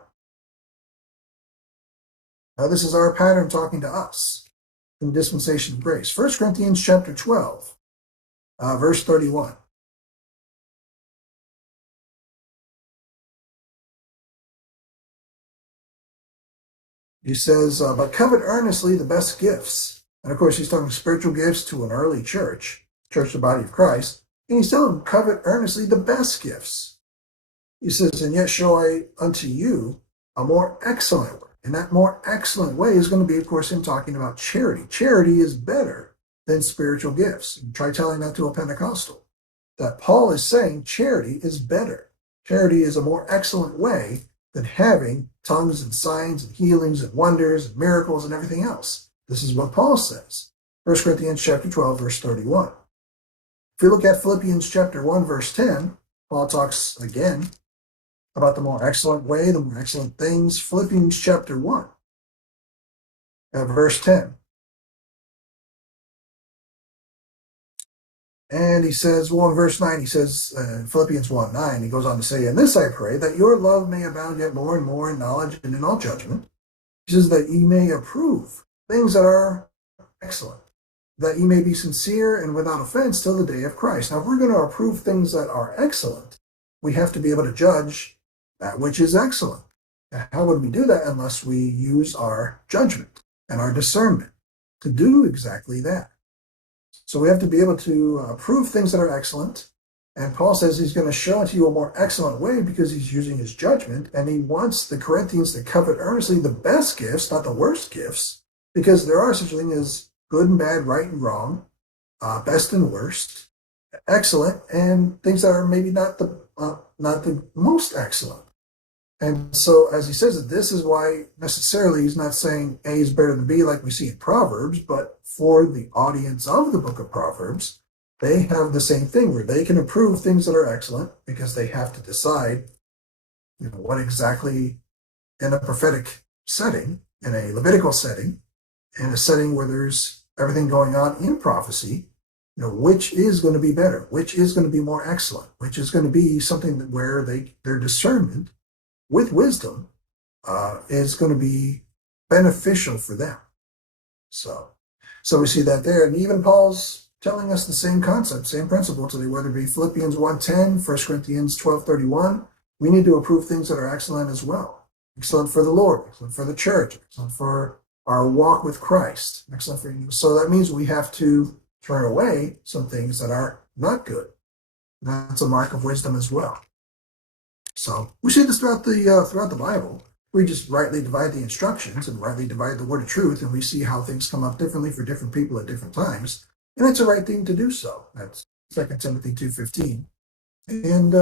Now, this is our pattern talking to us in dispensation of grace. 1 Corinthians chapter 12, verse 31. He says, but covet earnestly the best gifts. And of course, he's talking spiritual gifts to an early church, the body of Christ. And he's telling them, covet earnestly the best gifts. He says, and yet show I unto you a more excellent way. And that more excellent way is going to be, of course, him talking about charity. Charity is better than spiritual gifts. And try telling that to a Pentecostal. That Paul is saying charity is better. Charity is a more excellent way than having tongues and signs and healings and wonders and miracles and everything else. This is what Paul says. 1 Corinthians chapter 12, verse 31. If we look at Philippians chapter 1, verse 10, Paul talks again about the more excellent way, the more excellent things. Philippians chapter 1, verse 10. And he says, well, in verse 9, he says, Philippians 1:9, he goes on to say, and this I pray, that your love may abound yet more and more in knowledge and in all judgment. He says that ye may approve things that are excellent, that ye may be sincere and without offense till the day of Christ. Now, if we're going to approve things that are excellent, we have to be able to judge that which is excellent. And how would we do that unless we use our judgment and our discernment to do exactly that? So we have to be able to approve things that are excellent. And Paul says he's going to show it to you a more excellent way because he's using his judgment. And he wants the Corinthians to covet earnestly the best gifts, not the worst gifts, because there are such a thing as good and bad, right and wrong, best and worst, excellent, and things that are maybe not the most excellent. And so, as he says, this is why necessarily he's not saying A is better than B like we see in Proverbs, but for the audience of the book of Proverbs, they have the same thing where they can approve things that are excellent because they have to decide, what exactly in a prophetic setting, in a Levitical setting, in a setting where there's everything going on in prophecy, which is going to be better, which is going to be more excellent, which is going to be something where their discernment with wisdom is going to be beneficial for them. So we see that there. And even Paul's telling us the same concept, same principle today, whether it be Philippians 1:10, 1 Corinthians 12:31, we need to approve things that are excellent as well. Excellent for the Lord, excellent for the church, excellent for our walk with Christ, excellent for you. So that means we have to turn away some things that are not good. That's a mark of wisdom as well. So we see this throughout the Bible. We just rightly divide the instructions and rightly divide the word of truth, and we see how things come up differently for different people at different times. And it's the right thing to do so. That's 2 Timothy 2:15. And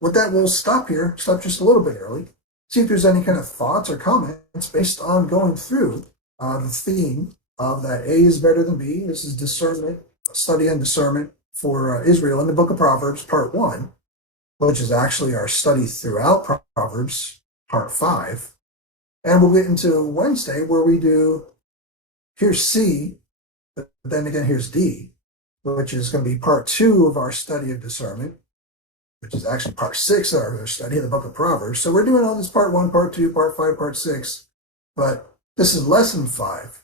with that, we'll stop just a little bit early, see if there's any kind of thoughts or comments based on going through the theme of that A is better than B. This is discernment, study on discernment for Israel in the book of Proverbs, part 1. Which is actually our study throughout Proverbs, part 5. And we'll get into Wednesday where we do, here's C, but then again, here's D, which is going to be part 2 of our study of discernment, which is actually part 6 of our study of the book of Proverbs. So we're doing all this part 1, part 2, part 5, part 6, but this is lesson 5.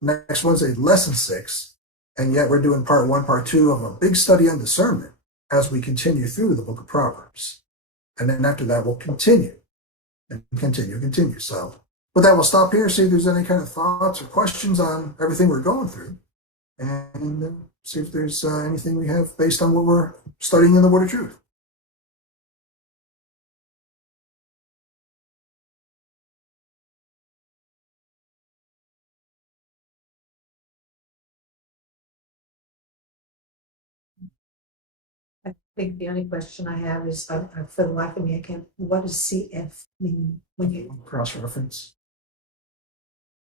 Next Wednesday, lesson 6. And yet we're doing part 1, part 2 of a big study on discernment as we continue through the book of Proverbs. And then after that, we'll continue and continue. So with that, we'll stop here, see if there's any kind of thoughts or questions on everything we're going through, and see if there's anything we have based on what we're studying in the Word of Truth. I think the only question I have is, for the life of me, what does CF mean when you Cross-reference.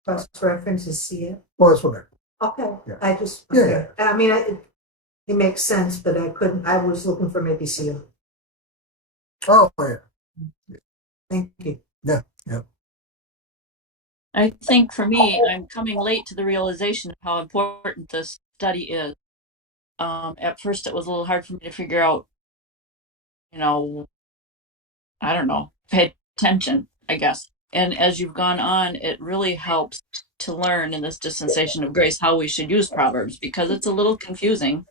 cross-reference is CF? Well, that's what Okay, Yeah. I just, Yeah, okay. I mean, it makes sense, but I was looking for maybe CF. Oh, yeah. Thank you. Yeah. Yeah. I think for me, I'm coming late to the realization of how important this study is. At first, it was a little hard for me to figure out, you know, I don't know, pay attention, I guess. And as you've gone on, it really helps to learn in this dispensation of grace how we should use Proverbs because it's a little confusing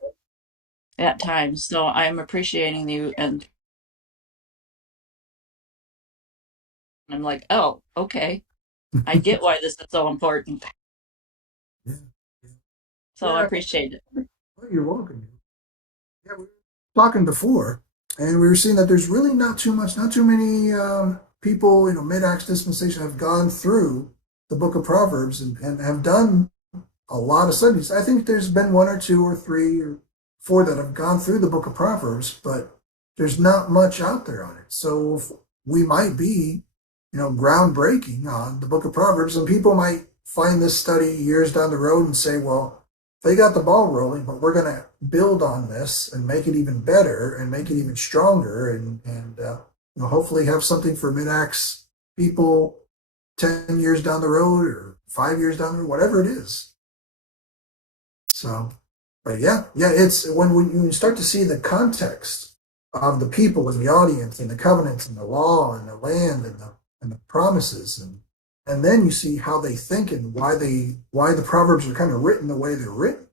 at times. So I'm appreciating you, and I'm like, oh, okay, I get why this is so important. Yeah. So I appreciate it. Well, you're welcome. Yeah, we were talking before, and we were seeing that there's really not too many people, mid-Acts dispensation have gone through the book of Proverbs and have done a lot of studies. I think there's been one or two or three or four that have gone through the book of Proverbs, but there's not much out there on it. So we might be, groundbreaking on the book of Proverbs, and people might find this study years down the road and say, well, they got the ball rolling, but we're going to build on this and make it even better and make it even stronger and hopefully have something for mid-Acts people 10 years down the road or 5 years down the road, whatever it is. So, but yeah, it's when you start to see the context of the people and the audience and the covenants and the law and the land and the promises and then you see how they think and why the Proverbs are kind of written the way they're written.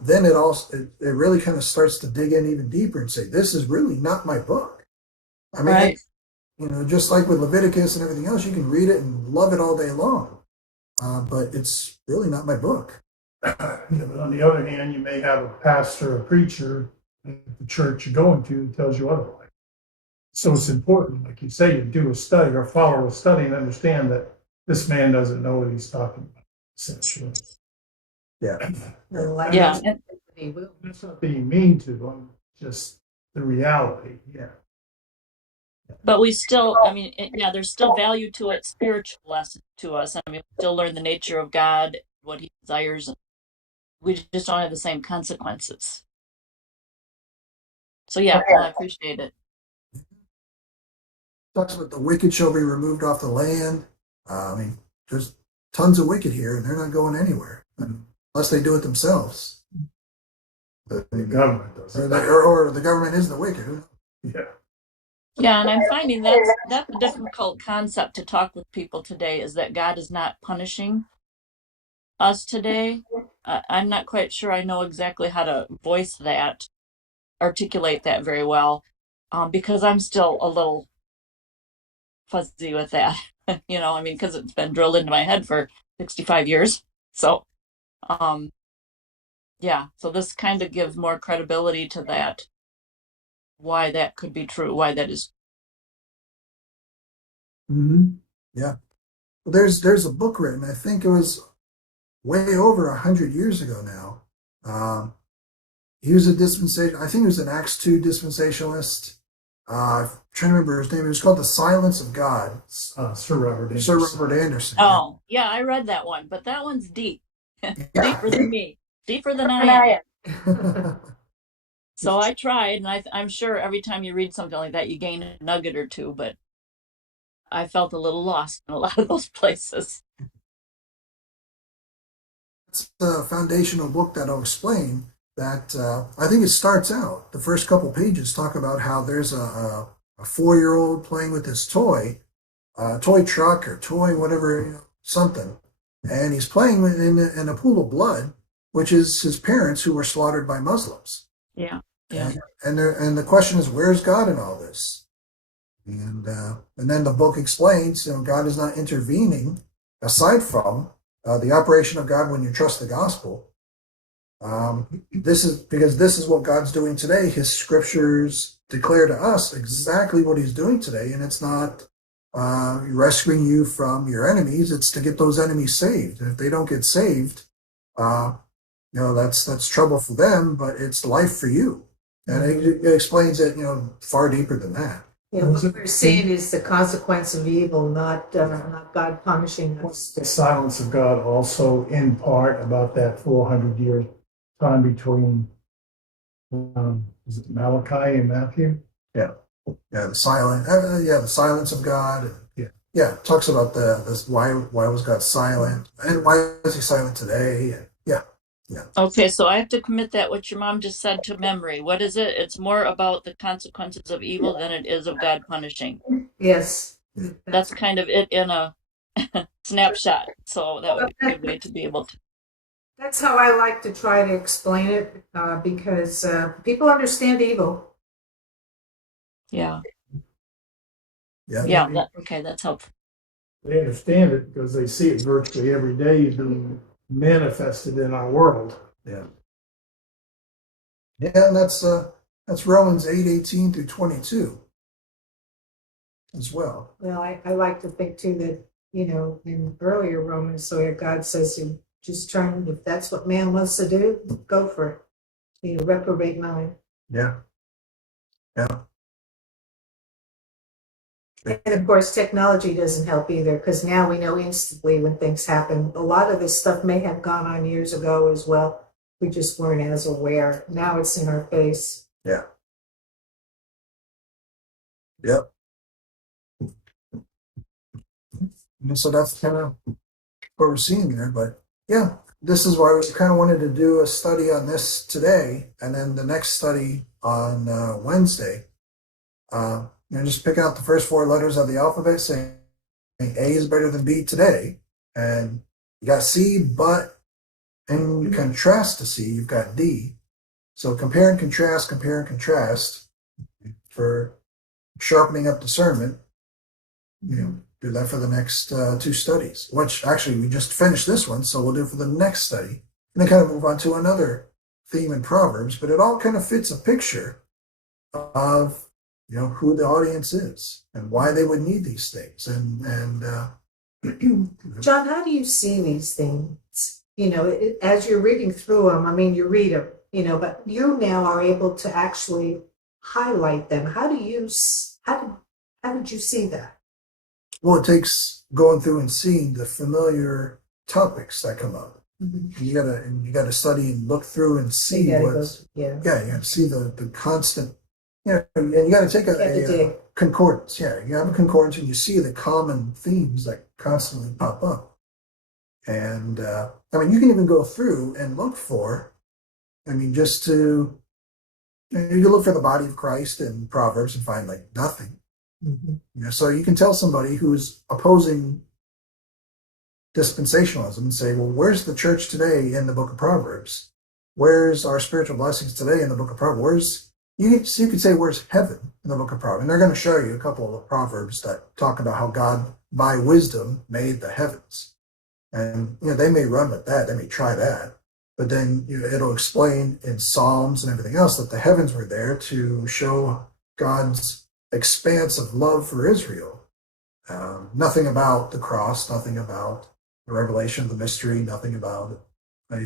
Then it really kind of starts to dig in even deeper and say, this is really not my book. I mean, Right. Just like with Leviticus and everything else, you can read it and love it all day long, but it's really not my book. Yeah, but on the other hand, you may have a pastor or preacher at the church you're going to that tells you otherwise. So it's important, like you say, to do a study or follow a study and understand that this man doesn't know what he's talking about, essentially. Yeah. Yeah. That's not being mean to them, just the reality. Yeah. But we still, I mean, there's still value to it, spiritual lesson to us. I mean, we still learn the nature of God, what he desires, and we just don't have the same consequences. So yeah, well, I appreciate it. Talks about the wicked shall be removed off the land. I mean, there's tons of wicked here, and they're not going anywhere unless they do it themselves. The government does it. Or the government is the wicked. Yeah. Yeah, and I'm finding that's a difficult concept to talk with people today, is that God is not punishing us today. I'm not quite sure I know exactly how to voice that, articulate that very well, because I'm still a little fuzzy with that. I mean, because it's been drilled into my head for 65 years. So, yeah, so this kind of gives more credibility to that, why that could be true, why that is. Mm-hmm. Yeah. Well, there's a book written. I think it was way over 100 years ago now. He was a dispensation. I think he was an Acts 2 dispensationalist. I'm trying to remember his name. It was called The Silence of God. Sir Robert Anderson. Sir Robert Anderson. Oh, yeah, I read that one, but that one's deep. Yeah. Deeper than me, deeper than I am. So I tried, and I'm sure every time you read something like that, you gain a nugget or two, but I felt a little lost in a lot of those places. It's a foundational book that'll explain that. I think it starts out, the first couple pages talk about how there's a 4-year-old playing with his toy truck or toy, whatever, something. And he's playing in a pool of blood, which is his parents who were slaughtered by Muslims. Yeah. Yeah. And the question is, where's God in all this? And then the book explains, God is not intervening aside from the operation of God when you trust the gospel. This is what God's doing today. His scriptures declare to us exactly what he's doing today. And it's not rescuing you from your enemies. It's to get those enemies saved. And if they don't get saved, that's trouble for them, but it's life for you. And it explains it, far deeper than that. Yeah, what we're seeing is the consequence of evil, not God punishing us. The silence of God also in part about that 400-year time between is it Malachi and Matthew? Yeah. Yeah, the silence of God. Yeah. Yeah, it talks about this why was God silent and why is he silent today? And yeah. Okay, so I have to commit that what your mom just said to memory. What is it? It's more about the consequences of evil than it is of God punishing. Yes. That's kind of it in a snapshot. So that would be a good way to be able to. That's how I like to try to explain it, because people understand evil. Yeah. Yeah. Yeah. Okay, that's helpful. They understand it because they see it virtually every day being manifested in our world. Yeah. Yeah, and that's Romans 8:18 through 22 as well. Well, I like to think too that, in earlier Romans, where God says you just turn, if that's what man wants to do, go for it. Reprobate mind. Yeah. Yeah. And of course, technology doesn't help either, because now we know instantly when things happen. A lot of this stuff may have gone on years ago as well. We just weren't as aware. Now it's in our face. Yeah. Yep. And so that's kind of what we're seeing there. But yeah, this is why we kind of wanted to do a study on this today, and then the next study on Wednesday. Just picking out the first four letters of the alphabet, saying A is better than B today, and you got C, but in contrast to C, you've got D. So compare and contrast for sharpening up discernment. Do that for the next two studies, which actually we just finished this one, so we'll do for the next study. And then kind of move on to another theme in Proverbs, but it all kind of fits a picture of who the audience is and why they would need these things. And John, how do you see these things? As you're reading through them, I mean, you read them, but you now are able to actually highlight them. How did you see that? well, it takes going through and seeing the familiar topics that come up. Mm-hmm. You gotta study and look through and see You what's yeah. yeah, you gotta see the constant, and you gotta take a concordance. Yeah, you have a concordance and you see the common themes that constantly pop up. And you can even go through and look for, just to, you can look for the body of Christ in Proverbs and find like nothing. Mm-hmm. So you can tell somebody who's opposing dispensationalism and say, well, where's the church today in the book of Proverbs? Where's our spiritual blessings today in the book of Proverbs? You could say, where's heaven in the book of Proverbs? And they're going to show you a couple of Proverbs that talk about how God, by wisdom, made the heavens. And, they may run with that. They may try that. But then it'll explain in Psalms and everything else that the heavens were there to show God's expanse of love for Israel. Nothing about the cross, nothing about the revelation of the mystery, nothing about a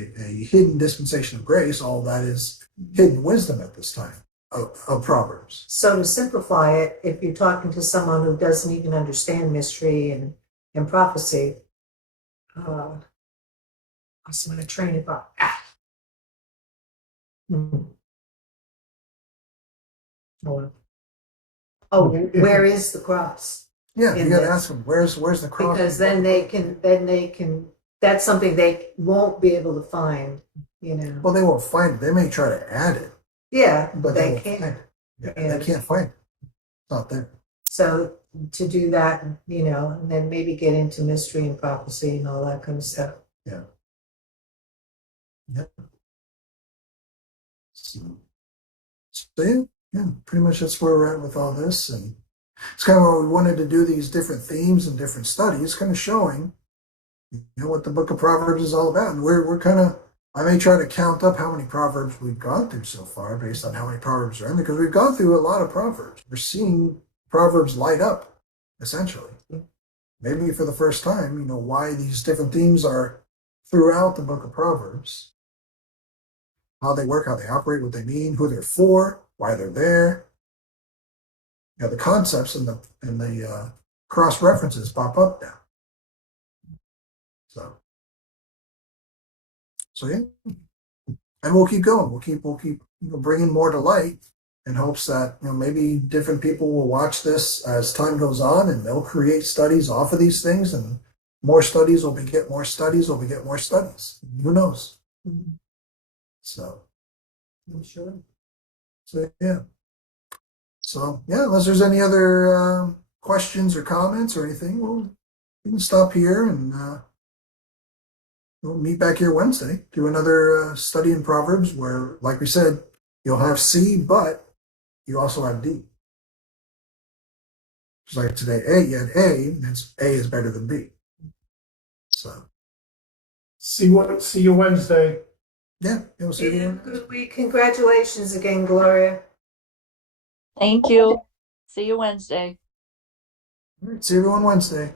hidden dispensation of grace. All that is hidden wisdom at this time of Proverbs. So to simplify it, if you're talking to someone who doesn't even understand mystery and prophecy, I was going to train it up. Oh, where is the cross? Yeah, you got to ask them, where's the cross? Because then they can, that's something they won't be able to find, Well, they won't find it. They may try to add it. Yeah, but they can't. They can't find it. It's not there. So to do that, and then maybe get into mystery and prophecy and all that kind of stuff. Yeah. So yeah, pretty much that's where we're at with all this. And it's kind of why we wanted to do these different themes and different studies, kind of showing, what the book of Proverbs is all about. And we're kind of, I may try to count up how many Proverbs we've gone through so far based on how many Proverbs are in there, because we've gone through a lot of Proverbs. We're seeing Proverbs light up, essentially. Maybe for the first time, why these different themes are throughout the book of Proverbs. How they work, how they operate, what they mean, who they're for, why they're there. The concepts and the cross references pop up now. So yeah, and we'll keep going. We'll keep bringing more to light in hopes that, maybe different people will watch this as time goes on, and they'll create studies off of these things, and more studies will beget more studies will beget more studies. Who knows? So, I'm sure. yeah. So, yeah, unless there's any other questions or comments or anything, we can stop here, and we'll meet back here Wednesday, do another study in Proverbs where, like we said, you'll have C, but you also have D. Just like today, you had A, and A is better than B. So, See you Wednesday. yeah, we'll see you. Good week. Congratulations again, Gloria. Thank you. See you Wednesday. All right, see everyone Wednesday.